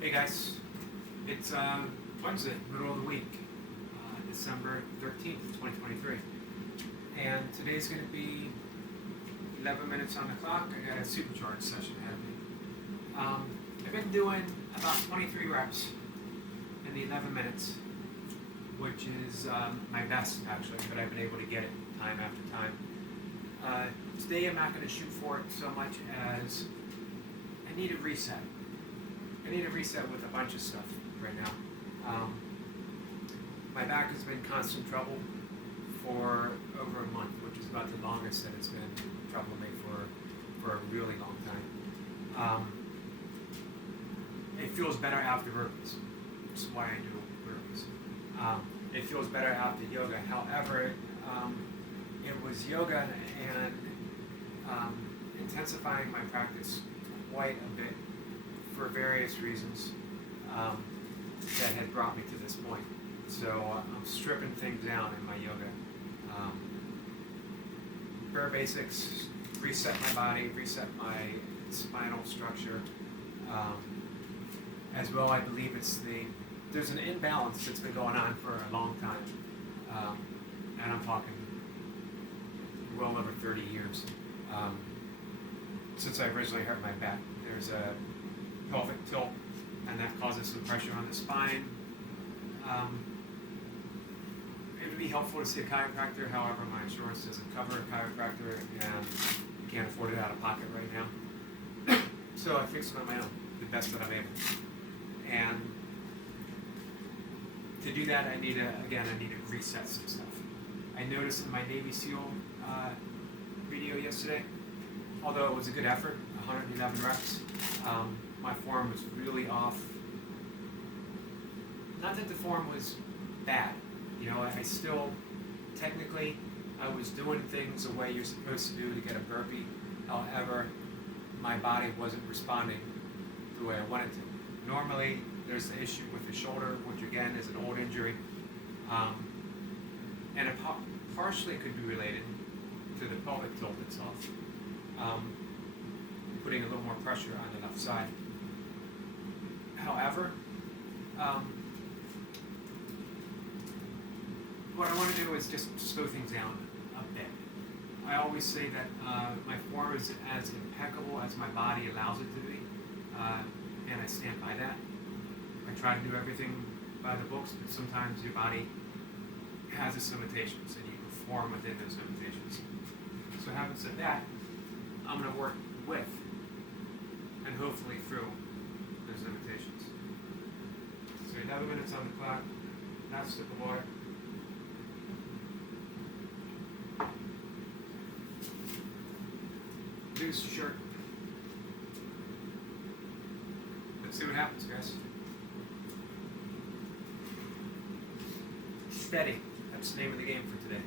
Hey guys, it's Wednesday, middle of the week, December 13th, 2023. And today's going to be 11 minutes on the clock. I got a supercharge session ahead of me. I've been doing about 23 reps in the 11 minutes, which is my best actually, but I've been able to get it time after time. Today I'm not going to shoot for it so much as I need a reset. I need a reset with a bunch of stuff right now. My back has been constant trouble for over a month, which is about the longest that it's been troubling me for a really long time. It feels better after burpees. That's why I do burpees. It feels better after yoga. However, it was yoga and intensifying my practice quite a bit for various reasons that had brought me to this point. So I'm stripping things down in my yoga. Bare basics, reset my body, reset my spinal structure. As well, I believe there's an imbalance that's been going on for a long time. And I'm talking well over 30 years. Since I originally hurt my back, there's a pelvic tilt, and that causes some pressure on the spine. It would be helpful to see a chiropractor, however my insurance doesn't cover a chiropractor and I can't afford it out of pocket right now. So I fix it on my own, the best that I'm able. And to do that, I need to reset some stuff. I noticed in my Navy SEAL video yesterday, although it was a good effort, 111 reps, my form was really off. Not that the form was bad, I still, technically, I was doing things the way you're supposed to do to get a burpee. However, my body wasn't responding the way I wanted to. Normally, there's the issue with the shoulder, which again is an old injury, and it partially could be related to the pelvic tilt itself, putting a little more pressure on the left side. However, what I want to do is just slow things down a bit. I always say that my form is as impeccable as my body allows it to be, and I stand by that. I try to do everything by the books, but sometimes your body has its limitations, and you perform within those limitations. So having said that, I'm going to work with and hopefully through those limitations. So 11 minutes on the clock, not a sip of water. Loose shirt. Let's see what happens, guys. Steady. That's the name of the game for today.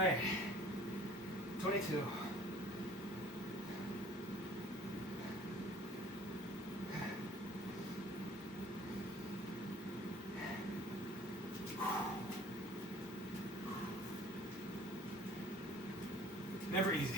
Alright, 22. Never easy.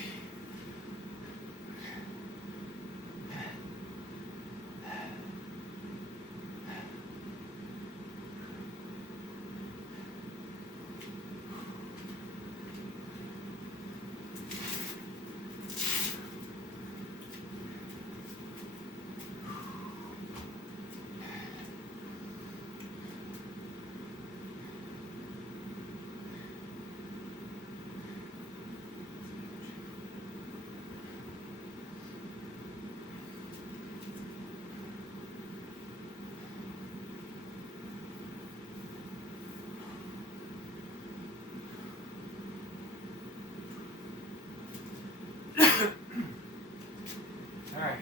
Alright.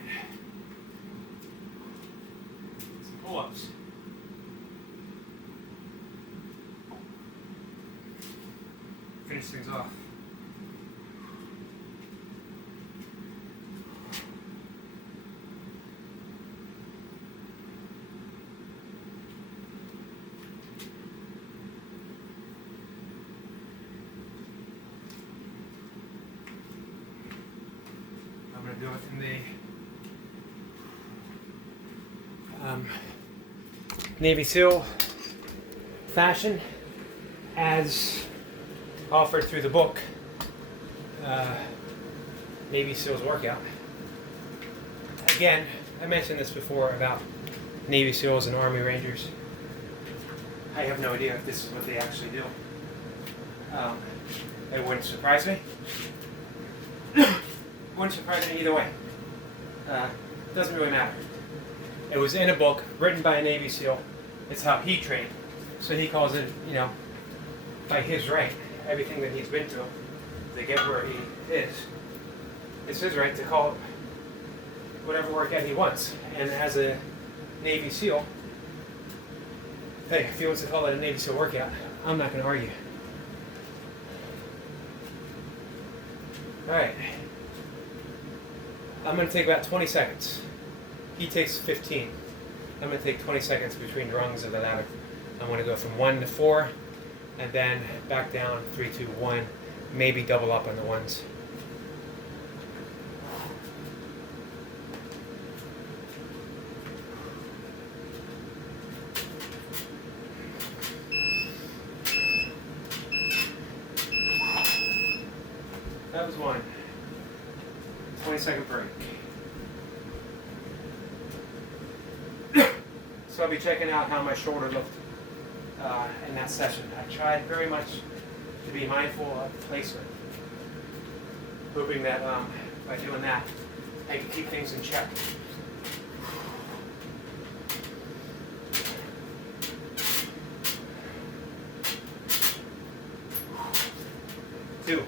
Some pull-ups. Finish things off. I'm going to do it in the Navy SEAL fashion as offered through the book Navy SEALs Workout. Again, I mentioned this before about Navy SEALs and Army Rangers. I have no idea if this is what they actually do. It wouldn't surprise me. Wouldn't surprise me either way. Doesn't really matter. It was in a book written by a Navy SEAL. It's how he trained. So he calls it, by his right, everything that he's been through to get where he is. It's his right to call it whatever workout he wants. And as a Navy SEAL, hey, if he wants to call it a Navy SEAL workout, I'm not going to argue. Alright. I'm going to take about 20 seconds. He takes 15. I'm going to take 20 seconds between the rungs of the ladder. I'm going to go from 1 to 4, and then back down, 3, 2, 1, maybe double up on the ones. That was one. 20-second break. So I'll be checking out how my shoulder looked in that session. I tried very much to be mindful of placement. hoping that by doing that, I can keep things in check. Two.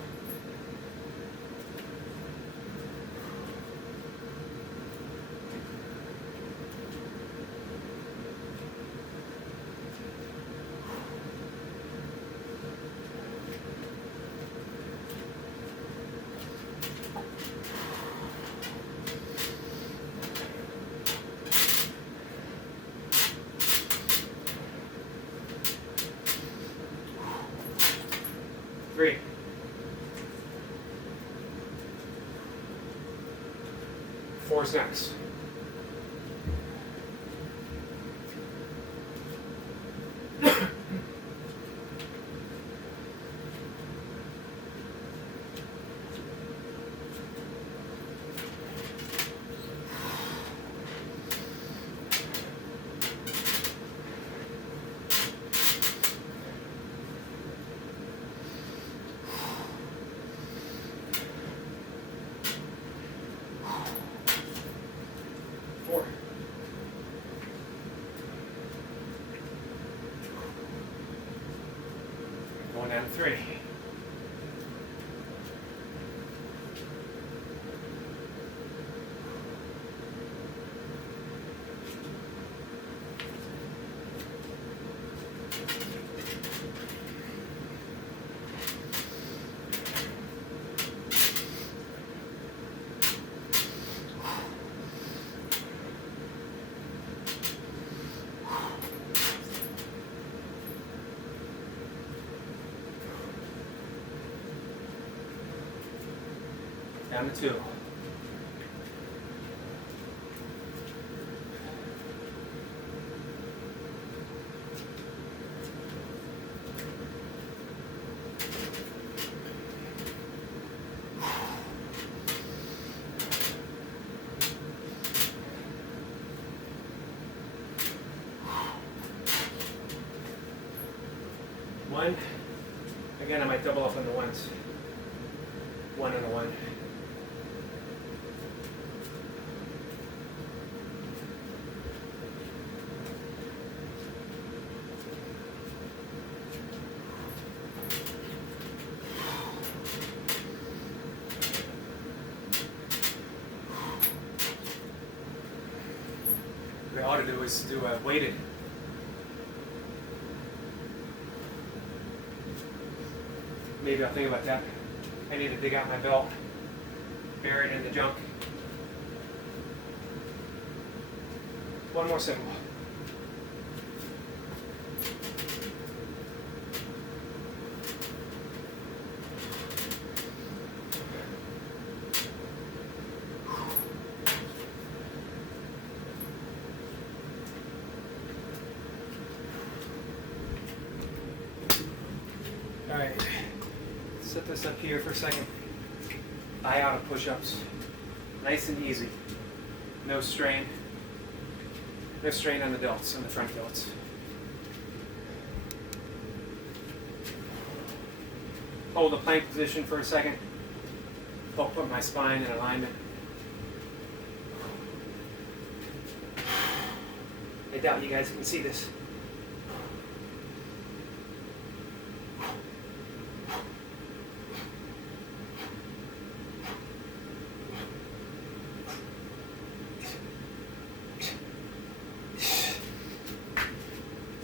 Three. Four's next. Four. Going down to three. Down to two. One. Again, I might double up on the ones. One and a one. What I ought to do is do a weighted. Maybe I'll think about that. I need to dig out my belt, bury it in the junk. One more symbol. All right, set this up here for a second. Iota push-ups, nice and easy. No strain. No strain on the delts, on the front delts. Hold the plank position for a second. Help put my spine in alignment. I doubt you guys can see this.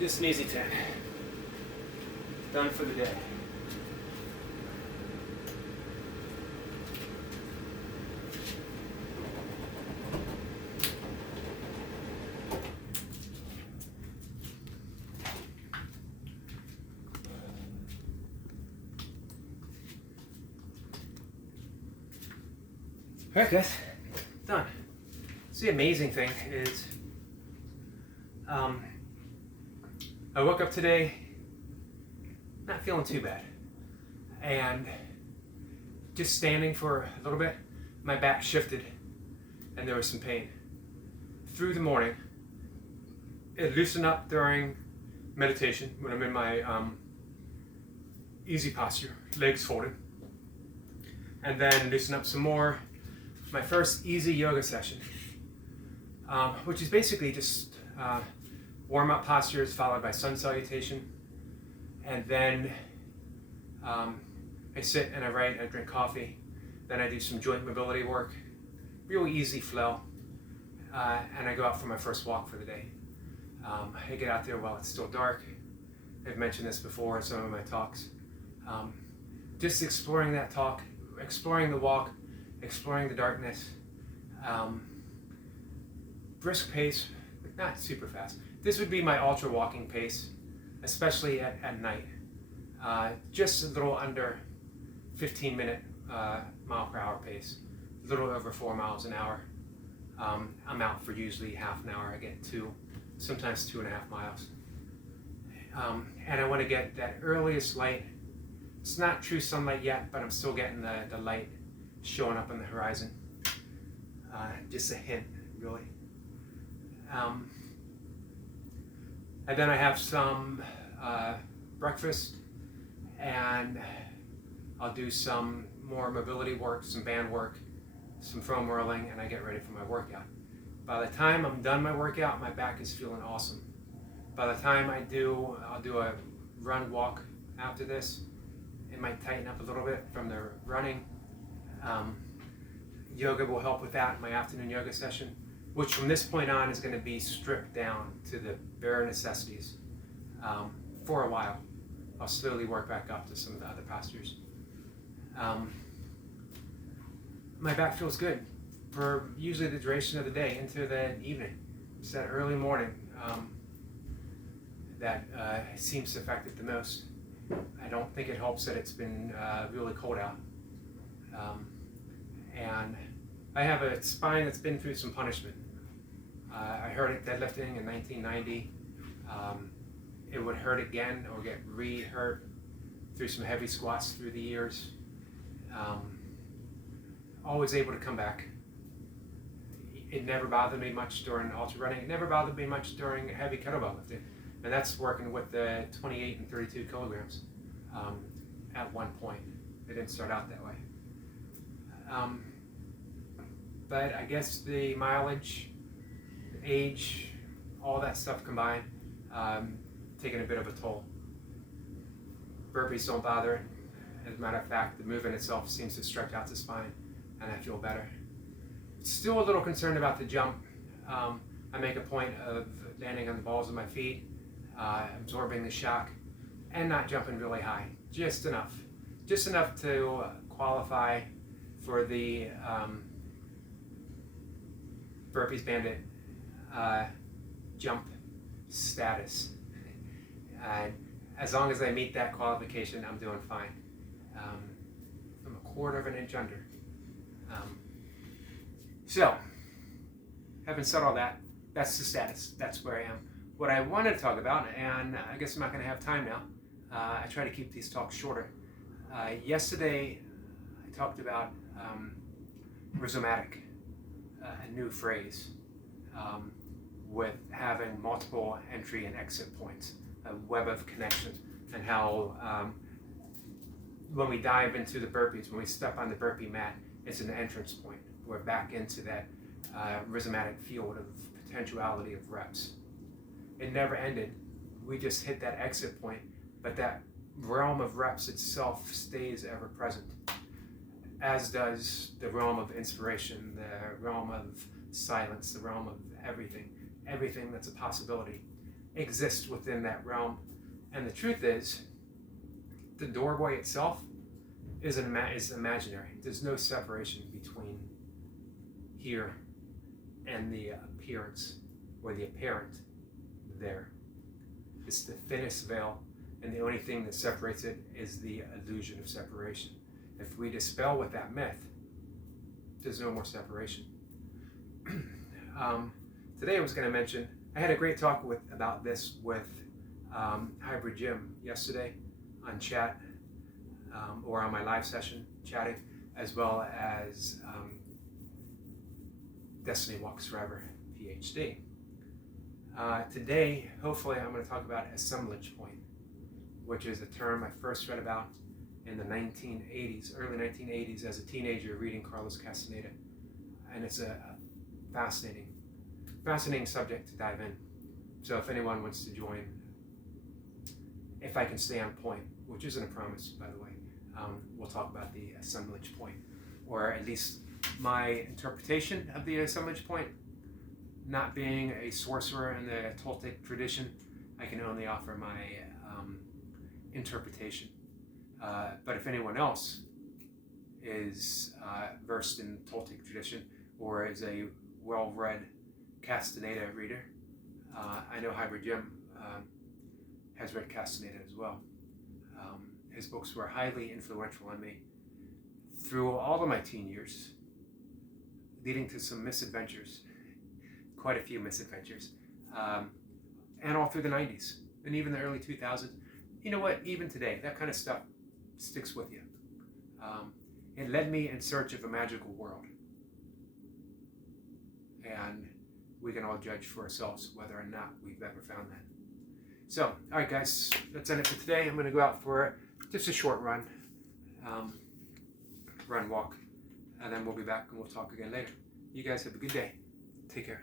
Just an easy 10. Done for the day. Alright guys, done. So the amazing thing is, I woke up today not feeling too bad, and just standing for a little bit, my back shifted and there was some pain. Through the morning, it loosened up during meditation when I'm in my easy posture, legs folded. and then loosen up some more. My first easy yoga session, which is basically just warm-up postures followed by sun salutation, and then I sit and I write, I drink coffee, then I do some joint mobility work, really easy flow, and I go out for my first walk for the day. I get out there while it's still dark. I've mentioned this before in some of my talks. Just exploring that talk, exploring the walk, exploring the darkness. Brisk pace, but not super fast. This would be my ultra walking pace, especially at night. Just a little under 15-minute mile per hour pace, a little over 4 miles an hour. I'm out for usually half an hour. I get sometimes 2.5 miles. And I want to get that earliest light. It's not true sunlight yet, but I'm still getting the light showing up on the horizon. Just a hint, really. And then I have some breakfast, and I'll do some more mobility work, some band work, some foam rolling, and I get ready for my workout. By the time I'm done my workout, my back is feeling awesome. By the time I'll do a run walk after this. It might tighten up a little bit from the running. Yoga will help with that, my afternoon yoga session, which from this point on is going to be stripped down to the bare necessities for a while. I'll slowly work back up to some of the other postures. My back feels good for usually the duration of the day into the evening. It's that early morning that seems to affect it the most. I don't think it helps that it's been really cold out. And I have a spine that's been through some punishment. I hurt it deadlifting in 1990. It would hurt again or get re-hurt through some heavy squats through the years. Always able to come back. It never bothered me much during ultra running. It never bothered me much during heavy kettlebell lifting. And that's working with the 28 and 32 kilograms at one point. It didn't start out that way. But I guess the mileage, the age, all that stuff combined, taking a bit of a toll. Burpees don't bother it. As a matter of fact, the movement itself seems to stretch out the spine, and I feel better. Still a little concerned about the jump. I make a point of landing on the balls of my feet, absorbing the shock, and not jumping really high. Just enough to qualify for the Burpees Bandit jump status. As long as I meet that qualification, I'm doing fine. I'm a quarter of an inch under. So, having said all that, that's the status. That's where I am. What I wanted to talk about, and I guess I'm not going to have time now. I try to keep these talks shorter. Yesterday, I talked about Rhizomatic, a new phrase with having multiple entry and exit points, a web of connections, and how when we dive into the burpees, when we step on the burpee mat, it's an entrance point. We're back into that rhizomatic field of potentiality of reps. It never ended. We just hit that exit point, but that realm of reps itself stays ever present, as does the realm of inspiration, the realm of silence, the realm of everything. Everything that's a possibility exists within that realm. And the truth is, the doorway itself is imaginary. There's no separation between here and the appearance or the apparent there. It's the thinnest veil, and the only thing that separates it is the illusion of separation. If we dispel with that myth, there's no more separation. Today I was going to mention, I had a great talk about this with Hybrid Gym yesterday on chat, or on my live session chatting, as well as Destiny Walks Forever, PhD. Today, hopefully, I'm going to talk about assemblage point, which is a term I first read about in the 1980s, early 1980s, as a teenager reading Carlos Castaneda. And it's a fascinating subject to dive in. So if anyone wants to join, if I can stay on point, which isn't a promise, by the way, we'll talk about the assemblage point, or at least my interpretation of the assemblage point. Not being a sorcerer in the Toltec tradition, I can only offer my interpretation. But if anyone else is versed in Toltec tradition or is a well-read Castaneda reader, I know Hybrid Jim has read Castaneda as well. His books were highly influential on me through all of my teen years, leading to some misadventures, quite a few misadventures, and all through the 90s and even the early 2000s. You know what, even today, that kind of stuff sticks with you. It led me in search of a magical world. And we can all judge for ourselves whether or not we've ever found that. So, all right, guys, that's it for today. I'm going to go out for just a short run, walk, and then we'll be back and we'll talk again later. You guys have a good day. Take care.